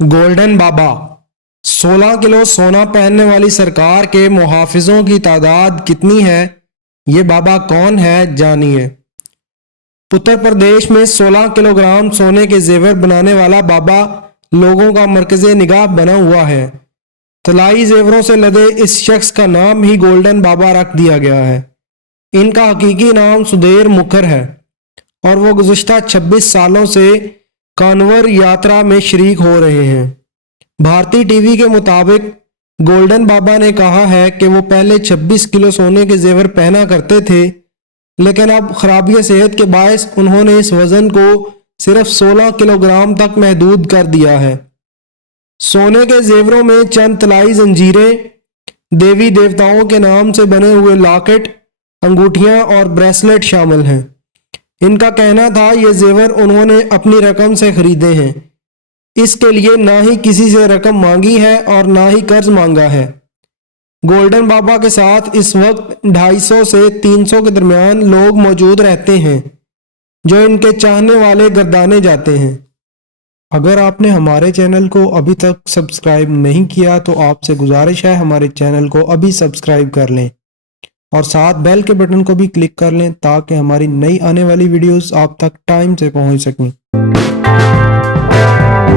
Golden بابا 16 کلو سونا پہننے والی سرکار کے محافظوں کی تعداد کتنی ہے؟ یہ بابا کون ہے جانیے۔ اتر پردیش میں 16 کلو گرام سونے کے زیور بنانے والا بابا لوگوں کا مرکز نگاہ بنا ہوا ہے۔ طلائی زیوروں سے لدے اس شخص کا نام ہی گولڈن بابا رکھ دیا گیا ہے۔ ان کا حقیقی نام سدھیر مکھر ہے اور وہ گزشتہ 26 سالوں سے کانور یاترا میں شریک ہو رہے ہیں۔ بھارتی ٹی وی کے مطابق گولڈن بابا نے کہا ہے کہ وہ پہلے 26 کلو سونے کے زیور پہنا کرتے تھے، لیکن اب خرابی صحت کے باعث انہوں نے اس وزن کو صرف 16 کلو گرام تک محدود کر دیا ہے۔ سونے کے زیوروں میں چند طلائی زنجیریں، دیوی دیوتاؤں کے نام سے بنے ہوئے لاکٹ، انگوٹھیاں اور بریسلٹ شامل ہیں۔ ان کا کہنا تھا یہ زیور انہوں نے اپنی رقم سے خریدے ہیں، اس کے لیے نہ ہی کسی سے رقم مانگی ہے اور نہ ہی قرض مانگا ہے۔ گولڈن بابا کے ساتھ اس وقت 250 سے 300 کے درمیان لوگ موجود رہتے ہیں جو ان کے چاہنے والے گردانے جاتے ہیں۔ اگر آپ نے ہمارے چینل کو ابھی تک سبسکرائب نہیں کیا تو آپ سے گزارش ہے ہمارے چینل کو ابھی سبسکرائب کر لیں اور ساتھ بیل کے بٹن کو بھی کلک کر لیں تاکہ ہماری نئی آنے والی ویڈیوز آپ تک ٹائم سے پہنچ سکیں۔